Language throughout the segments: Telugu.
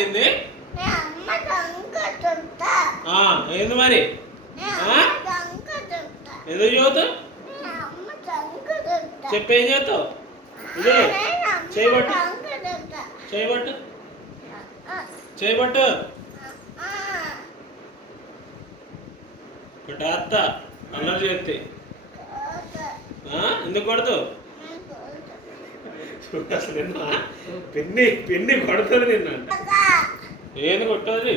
ఏంది ఏంది మరి ఎందుకు చదువుతావు చెప్పేం చేస్తావు చేయబట్టు చేయబట్టు చేయబట్టు కొట్ట అల్లరి చేస్తే ఎందుకు కొడతావు అసలు పెన్ని పెన్ని కొడుతుంది నిన్న ఏంది కొట్టది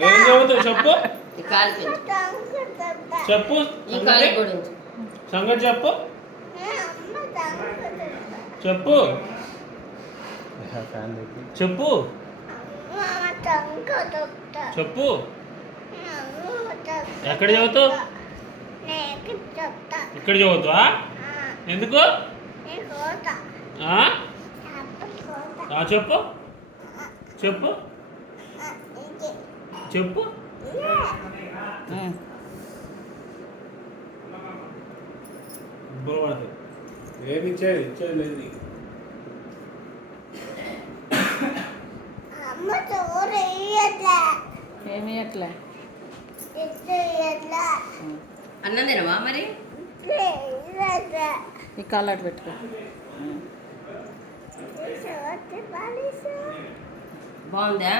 ఏం చదువుతావు చెప్పు చెప్పు సంగతి చెప్పు చెప్పు చెప్పు చెప్పు ఎక్కడ చదువుతావు ఇక్కడ చదువుతావా ఎందుకు చెప్పు చెప్పు చెప్పు ఏమి ఇచ్చేది ఇచ్చేది లేదు ఏమి అట్లా అన్నం తినవా మరి ఈ కాళ్ళు పెట్టుకో బాగుందా